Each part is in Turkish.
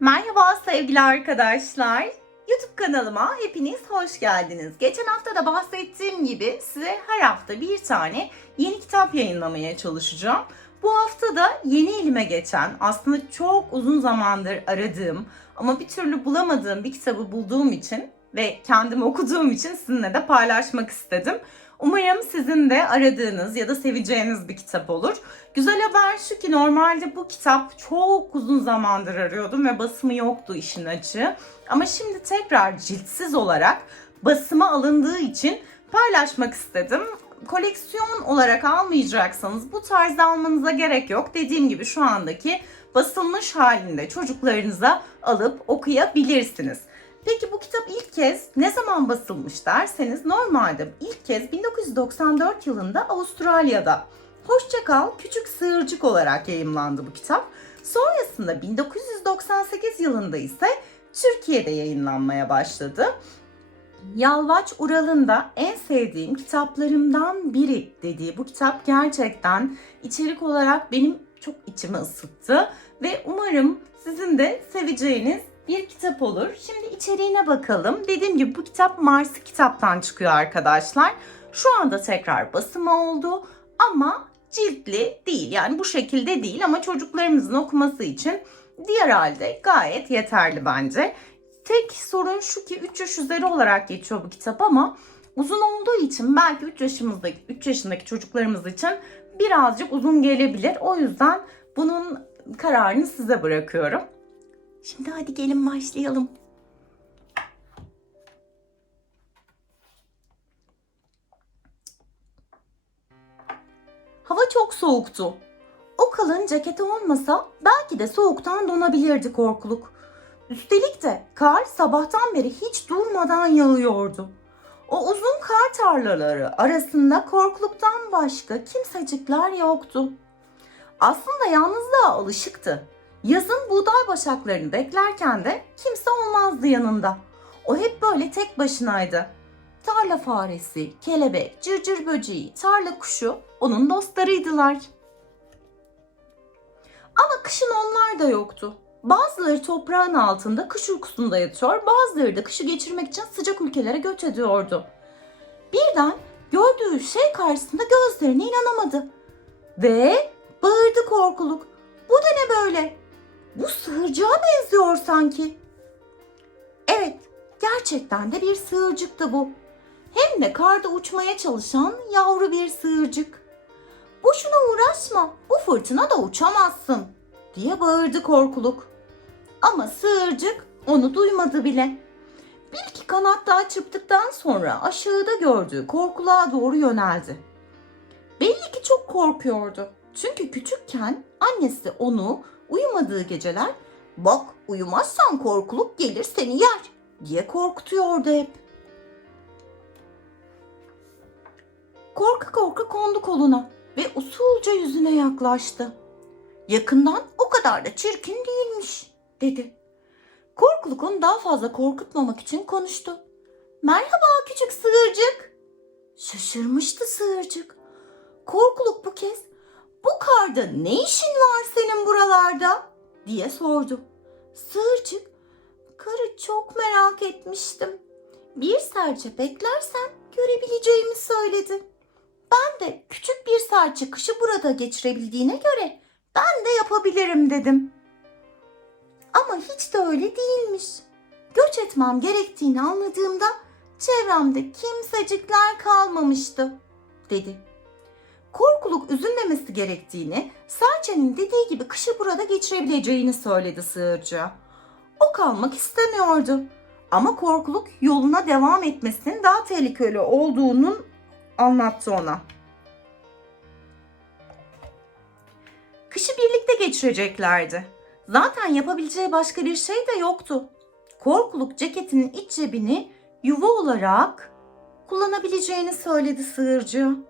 Merhaba sevgili arkadaşlar. YouTube kanalıma hepiniz hoş geldiniz. Geçen hafta da bahsettiğim gibi size her hafta bir tane yeni kitap yayınlamaya çalışacağım. Bu hafta da yeni elime geçen, aslında çok uzun zamandır aradığım ama bir türlü bulamadığım bir kitabı bulduğum için ve kendim okuduğum için sizinle de paylaşmak istedim. Umarım sizin de aradığınız ya da seveceğiniz bir kitap olur. Güzel haber şu ki normalde bu kitap çok uzun zamandır arıyordum ve basımı yoktu işin açığı. Ama şimdi tekrar ciltsiz olarak basıma alındığı için paylaşmak istedim. Koleksiyon olarak almayacaksanız bu tarzda almanıza gerek yok. Dediğim gibi şu andaki basılmış halinde çocuklarınıza alıp okuyabilirsiniz. Peki bu kitap ilk kez ne zaman basılmış derseniz normalde ilk kez 1994 yılında Avustralya'da Hoşça Kal Küçük Sığırcık olarak yayımlandı bu kitap. Sonrasında 1998 yılında ise Türkiye'de yayınlanmaya başladı. Yalvaç Ural'ın da en sevdiğim kitaplarımdan biri dediği bu kitap gerçekten içerik olarak benim çok içimi ısıttı ve umarım sizin de seveceğiniz bir kitap olur. Şimdi içeriğine bakalım. Dediğim gibi bu kitap Mars'ı kitaptan çıkıyor arkadaşlar. Şu anda tekrar basımı oldu ama ciltli değil. Yani bu şekilde değil ama çocuklarımızın okuması için diğer halde gayet yeterli bence. Tek sorun şu ki 3 yaş üzeri olarak geçiyor bu kitap ama uzun olduğu için belki 3 yaşımızdaki 3 yaşındaki çocuklarımız için birazcık uzun gelebilir. O yüzden bunun kararını size bırakıyorum. Şimdi hadi gelin başlayalım. Hava çok soğuktu. O kalın ceketi olmasa belki de soğuktan donabilirdi korkuluk. Üstelik de kar sabahtan beri hiç durmadan yağıyordu. O uzun kar tarlaları arasında korkuluktan başka kimsecikler yoktu. Aslında yalnızlığa alışıktı. Yazın buğday başaklarını beklerken de kimse olmazdı yanında. O hep böyle tek başınaydı. Tarla faresi, kelebek, cırcır böceği, tarla kuşu onun dostlarıydılar. Ama kışın onlar da yoktu. Bazıları toprağın altında kış uykusunda yatıyor, bazıları da kışı geçirmek için sıcak ülkelere göç ediyordu. Birden gördüğü şey karşısında gözlerine inanamadı. Ve bağırdı korkuluk. Bu da ne böyle? Bu sığırcığa benziyor sanki. Evet, gerçekten de bir sığırcıktı bu. Hem de karda uçmaya çalışan yavru bir sığırcık. Boşuna uğraşma, bu fırtına da uçamazsın diye bağırdı korkuluk. Ama sığırcık onu duymadı bile. Bir iki kanat daha çırptıktan sonra aşağıda gördüğü korkuluğa doğru yöneldi. Belli ki çok korkuyordu. Çünkü küçükken annesi onu uyumadığı geceler bak uyumazsan korkuluk gelir seni yer diye korkutuyordu hep. Korka korka kondu koluna ve usulca yüzüne yaklaştı. Yakından o kadar da çirkin değilmiş dedi. Korkuluk onu daha fazla korkutmamak için konuştu. Merhaba küçük sığırcık. Şaşırmıştı sığırcık. Korkuluk bu kez bu karda ne işin var senin buralarda diye sordu. Sığırcık karı çok merak etmiştim. Bir serçe beklersen görebileceğimi söyledi. Ben de küçük bir serçe kışı burada geçirebildiğine göre ben de yapabilirim dedim. Ama hiç de öyle değilmiş. Göç etmem gerektiğini anladığımda çevremde kimsecikler kalmamıştı, dedi. Korkuluk üzülmemesi gerektiğini, serçenin dediği gibi kışı burada geçirebileceğini söyledi sığırcığa. O kalmak istemiyordu. Ama korkuluk yoluna devam etmesinin daha tehlikeli olduğunun anlattı ona. Kışı birlikte geçireceklerdi. Zaten yapabileceği başka bir şey de yoktu. Korkuluk ceketinin iç cebini yuva olarak kullanabileceğini söyledi sığırcı.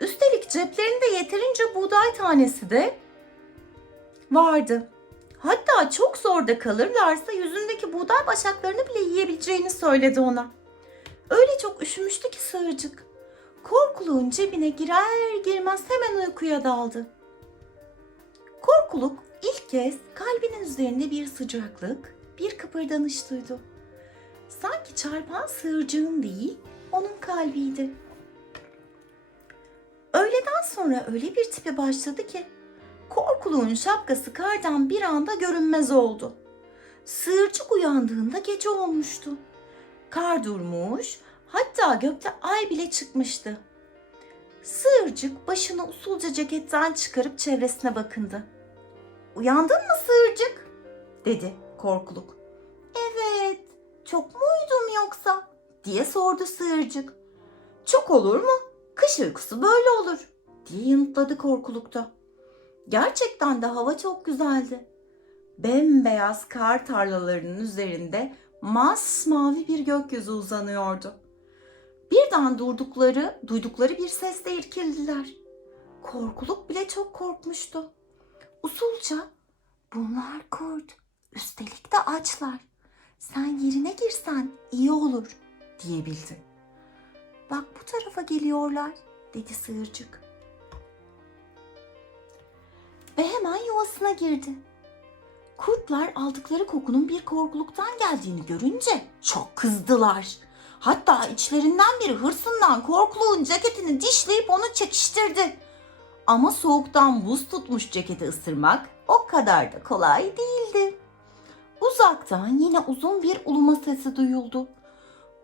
Üstelik ceplerinde yeterince buğday tanesi de vardı. Hatta çok zorda kalırlarsa yüzündeki buğday başaklarını bile yiyebileceğini söyledi ona. Öyle çok üşümüştü ki sığırcık. Korkuluğun cebine girer girmez hemen uykuya daldı. Korkuluk İlk kez kalbinin üzerinde bir sıcaklık, bir kıpırdanış duydu. Sanki çarpan sığırcığın değil, onun kalbiydi. Öğleden sonra öyle bir tipe başladı ki korkuluğun şapkası kardan bir anda görünmez oldu. Sığırcık uyandığında gece olmuştu. Kar durmuş, hatta gökte ay bile çıkmıştı. Sığırcık başını usulca ceketten çıkarıp çevresine bakındı. Uyandın mı sığırcık? dedi korkuluk. Evet, çok mu uyudum yoksa? diye sordu sığırcık. Çok olur mu? Kış uykusu böyle olur diye yanıtladı korkulukta. Gerçekten de hava çok güzeldi. Bembeyaz kar tarlalarının üzerinde masmavi bir gökyüzü uzanıyordu. Birden durdukları, duydukları bir sesle irkildiler. Korkuluk bile çok korkmuştu. Usulca, bunlar kurt, üstelik de açlar. Sen yerine girsen iyi olur diyebildi. Bak bu tarafa geliyorlar dedi sığırcık. Ve hemen yuvasına girdi. Kurtlar aldıkları kokunun bir korkuluktan geldiğini görünce çok kızdılar. Hatta içlerinden biri hırsından korkuluğun ceketini dişleyip onu çekiştirdi. Ama soğuktan buz tutmuş ceketi ısırmak o kadar da kolay değildi. Uzaktan yine uzun bir uluma sesi duyuldu.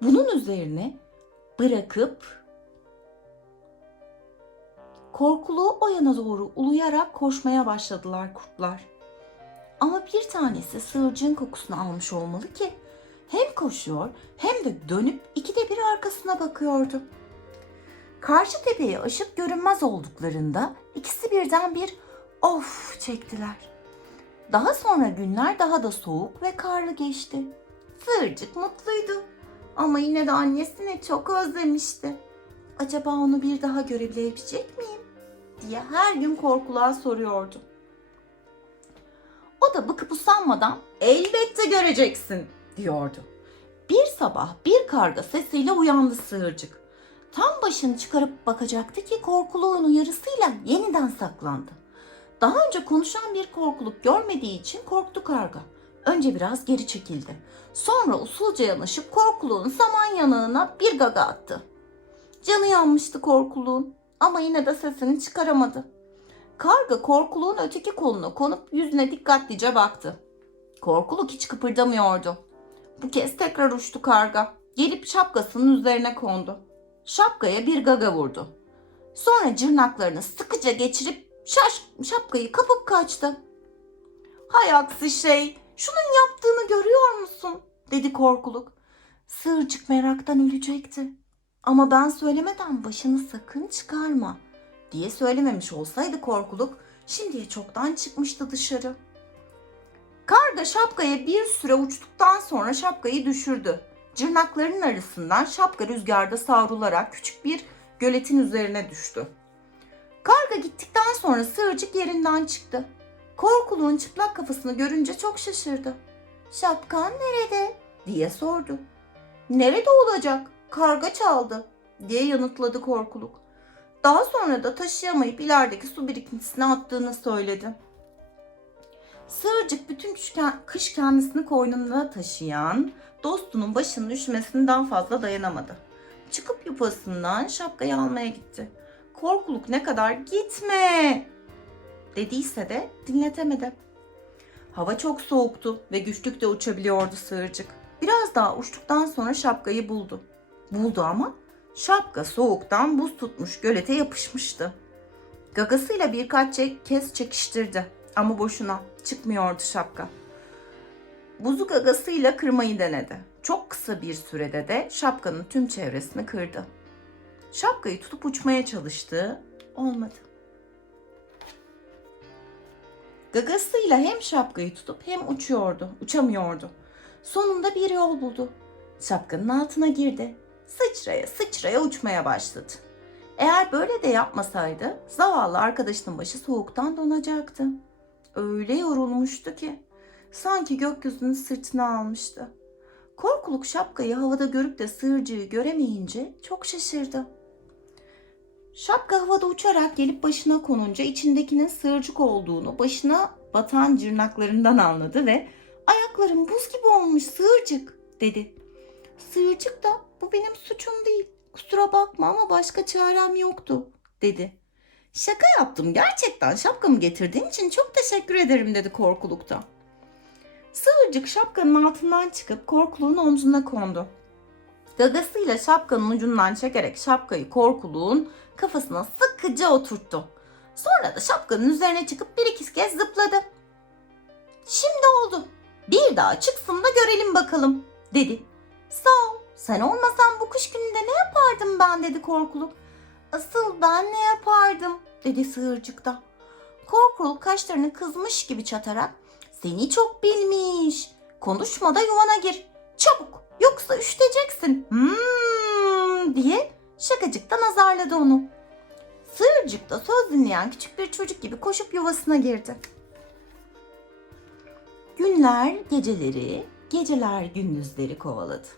Bunun üzerine bırakıp korkuluğu o yana doğru uluyarak koşmaya başladılar kurtlar. Ama bir tanesi sığırcığın kokusunu almış olmalı ki hem koşuyor hem de dönüp ikide bir arkasına bakıyordu. Karşı tepeyi aşıp görünmez olduklarında ikisi birden bir of çektiler. Daha sonra günler daha da soğuk ve karlı geçti. Sığırcık mutluydu ama yine de annesini çok özlemişti. Acaba onu bir daha görebilecek miyim? diye her gün korkuluğa soruyordu. O da bıkıp usanmadan elbette göreceksin diyordu. Bir sabah bir karga sesiyle uyandı sığırcık. Tam başını çıkarıp bakacaktı ki korkuluğun uyarısıyla yeniden saklandı. Daha önce konuşan bir korkuluk görmediği için korktu karga. Önce biraz geri çekildi. Sonra usulca yanaşıp korkuluğun saman yanağına bir gaga attı. Canı yanmıştı korkuluğun ama yine de sesini çıkaramadı. Karga korkuluğun öteki koluna konup yüzüne dikkatlice baktı. Korkuluk hiç kıpırdamıyordu. Bu kez tekrar uçtu karga. Gelip şapkasının üzerine kondu. Şapkaya bir gaga vurdu. Sonra cırnaklarını sıkıca geçirip şaş şapkayı kapıp kaçtı. Hay aksi şey, şunun yaptığını görüyor musun? dedi korkuluk. Sığırcık meraktan ölecekti. Ama ben söylemeden başını sakın çıkarma diye söylememiş olsaydı korkuluk şimdiye çoktan çıkmıştı dışarı. Karga şapkaya bir süre uçtuktan sonra şapkayı düşürdü. Cırnaklarının arasından şapka rüzgarda savrularak küçük bir göletin üzerine düştü. Karga gittikten sonra sığırcık yerinden çıktı. Korkuluğun çıplak kafasını görünce çok şaşırdı. Şapkan nerede? diye sordu. Nerede olacak? Karga çaldı diye yanıtladı korkuluk. Daha sonra da taşıyamayıp ilerideki su birikintisine attığını söyledi. Sığırcık bütün kış kendisini koynunda taşıyan dostunun başının üşümesinden fazla dayanamadı. Çıkıp yuvasından şapkayı almaya gitti. Korkuluk ne kadar gitme dediyse de dinletemedi. Hava çok soğuktu ve güçlükle uçabiliyordu sığırcık. Biraz daha uçtuktan sonra şapkayı buldu. Buldu ama şapka soğuktan buz tutmuş gölete yapışmıştı. Gagasıyla birkaç kez çekiştirdi ama boşuna çıkmıyordu şapka. Buzu gagasıyla kırmayı denedi. Çok kısa bir sürede de şapkanın tüm çevresini kırdı. Şapkayı tutup uçmaya çalıştı, olmadı. Gagasıyla hem şapkayı tutup hem uçuyordu, uçamıyordu. Sonunda bir yol buldu. Şapkanın altına girdi. Sıçraya sıçraya uçmaya başladı. Eğer böyle de yapmasaydı zavallı arkadaşının başı soğuktan donacaktı. Öyle yorulmuştu ki sanki gökyüzünü sırtına almıştı. Korkuluk şapkayı havada görüp de sığırcığı göremeyince çok şaşırdı. Şapka havada uçarak gelip başına konunca içindekinin sığırcık olduğunu, başına batan cırnaklarından anladı ve ayaklarım buz gibi olmuş sığırcık dedi. Sığırcık da bu benim suçum değil. Kusura bakma ama başka çarem yoktu dedi. Şaka yaptım gerçekten şapkamı getirdiğin için çok teşekkür ederim dedi korkulukta. Sığırcık şapkanın altından çıkıp korkuluğun omzuna kondu. Gagasıyla şapkanın ucundan çekerek şapkayı korkuluğun kafasına sıkıca oturttu. Sonra da şapkanın üzerine çıkıp bir iki kez zıpladı. Şimdi oldu. Bir daha çıksın da görelim bakalım dedi. Sağ ol. Sen olmasan bu kış gününde ne yapardım ben dedi korkuluk. Asıl ben ne yapardım dedi sığırcık da. Korkuluk kaşlarını kızmış gibi çatarak seni çok bilmiş. Konuşma da yuvana gir. Çabuk yoksa üşüteceksin. Hmm diye şakacıktan azarladı onu. Sığırcık da söz dinleyen küçük bir çocuk gibi koşup yuvasına girdi. Günler geceleri, geceler gündüzleri kovaladı.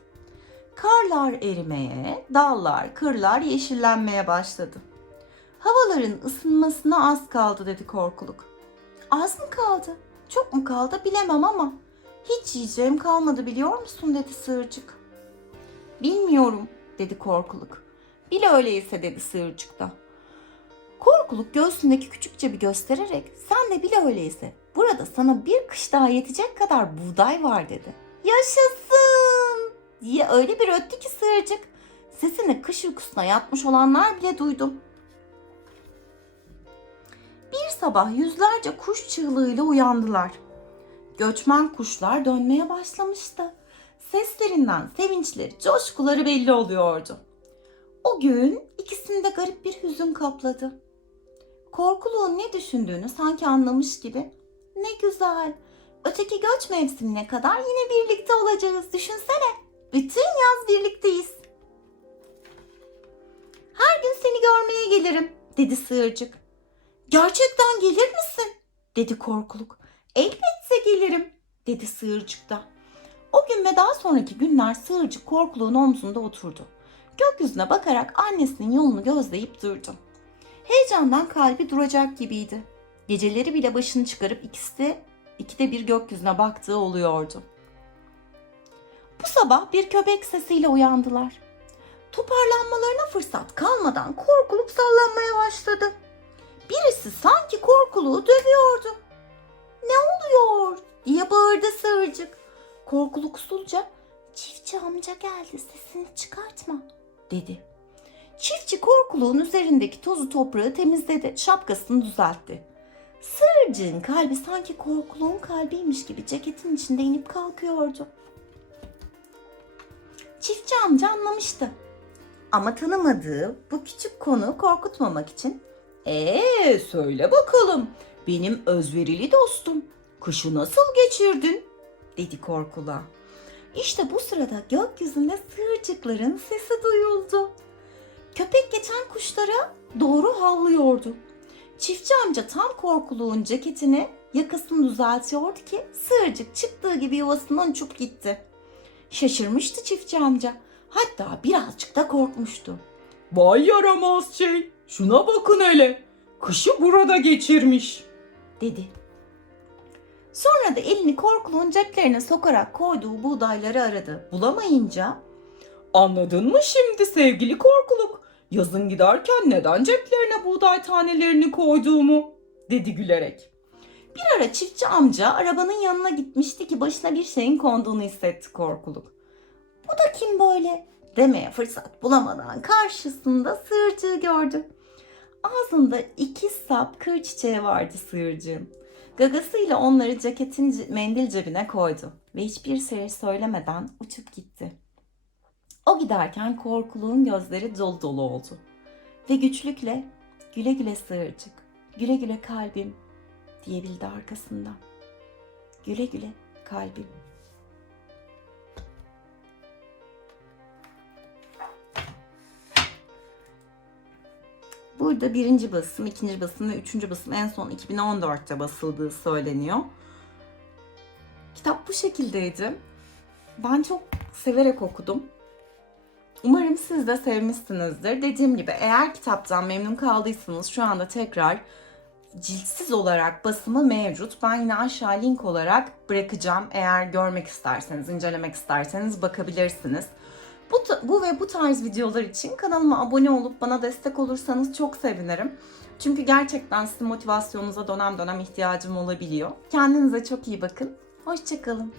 Karlar erimeye, dallar, kırlar yeşillenmeye başladı. Havaların ısınmasına az kaldı dedi korkuluk. Az mı kaldı? Çok mu kaldı bilemem ama hiç yiyeceğim kalmadı biliyor musun dedi sığırcık. Bilmiyorum dedi korkuluk. Bile öyleyse dedi sığırcık da. Korkuluk göğsündeki küçük cebi göstererek sen de bile öyleyse burada sana bir kış daha yetecek kadar buğday var dedi. Yaşasın diye öyle bir öttü ki sığırcık. Sesini kış uykusuna yatmış olanlar bile duydu. Bir sabah yüzlerce kuş çığlığıyla uyandılar. Göçmen kuşlar dönmeye başlamıştı. Seslerinden sevinçleri, coşkuları belli oluyordu. O gün ikisini de garip bir hüzün kapladı. Korkuluğun ne düşündüğünü sanki anlamış gibi. Ne güzel. Öteki göç mevsimine kadar yine birlikte olacağız. Düşünsene. Bütün yaz birlikteyiz. Her gün seni görmeye gelirim, dedi sığırcık. Gerçekten gelir misin? dedi korkuluk. Elbette gelirim, dedi sığırcık da. O gün ve daha sonraki günler sığırcık korkuluğun omzunda oturdu. Gökyüzüne bakarak annesinin yolunu gözleyip durdu. Heyecandan kalbi duracak gibiydi. Geceleri bile başını çıkarıp ikisi de ikide bir gökyüzüne baktığı oluyordu. Bu sabah bir köpek sesiyle uyandılar. Toparlanmalarına fırsat kalmadan korkulup sallanmaya başladı. Birisi sanki korkuluğu dövüyordu. Ne oluyor diye bağırdı sığırcık. Korkuluk usulca çiftçi amca geldi sesini çıkartma dedi. Çiftçi korkuluğun üzerindeki tozu toprağı temizledi, şapkasını düzeltti. Sığırcığın kalbi sanki korkuluğun kalbiymiş gibi ceketin içinde inip kalkıyordu. Çiftçi amca anlamıştı. Ama tanımadığı bu küçük konu korkutmamak için ee söyle bakalım benim özverili dostum kışı nasıl geçirdin dedi korkula. İşte bu sırada gökyüzünde sığırcıkların sesi duyuldu. Köpek geçen kuşlara doğru havlıyordu. Çiftçi amca tam korkuluğun ceketini yakasını düzeltiyordu ki sığırcık çıktığı gibi yuvasından uçup gitti. Şaşırmıştı çiftçi amca. Hatta birazcık da korkmuştu. Vay yaramaz şey. Şuna bakın hele. Kışı burada geçirmiş. Dedi. Sonra da elini korkuluğun ceplerine sokarak koyduğu buğdayları aradı. Bulamayınca Anladın mı şimdi sevgili korkuluk? Yazın giderken neden ceplerine buğday tanelerini koyduğumu? Dedi gülerek. bir ara çiftçi amca arabanın yanına gitmişti ki başına bir şeyin konduğunu hissetti korkuluk. Bu da kim böyle? Demeye fırsat bulamadan karşısında sığırcığı gördü. Ağzında iki sap kır çiçeği vardı sığırcığın. Gagasıyla onları ceketin ce- mendil cebine koydu ve hiçbir şey söylemeden uçup gitti. O giderken korkuluğun gözleri dolu dolu oldu. Ve güçlükle güle güle sığırcık, güle güle kalbim diyebildi arkasından. Güle güle kalbim. Burada birinci basım, ikinci basım ve üçüncü basım en son 2014'te basıldığı söyleniyor. Kitap bu şekildeydi. Ben çok severek okudum. Umarım siz de sevmişsinizdir. Dediğim gibi eğer kitaptan memnun kaldıysanız şu anda tekrar ciltsiz olarak basımı mevcut. Ben yine aşağı link olarak bırakacağım. Eğer görmek isterseniz, incelemek isterseniz bakabilirsiniz. Bu, bu ve bu tarz videolar için kanalıma abone olup bana destek olursanız çok sevinirim. Çünkü gerçekten sizin motivasyonunuza dönem dönem ihtiyacım olabiliyor. Kendinize çok iyi bakın. Hoşçakalın.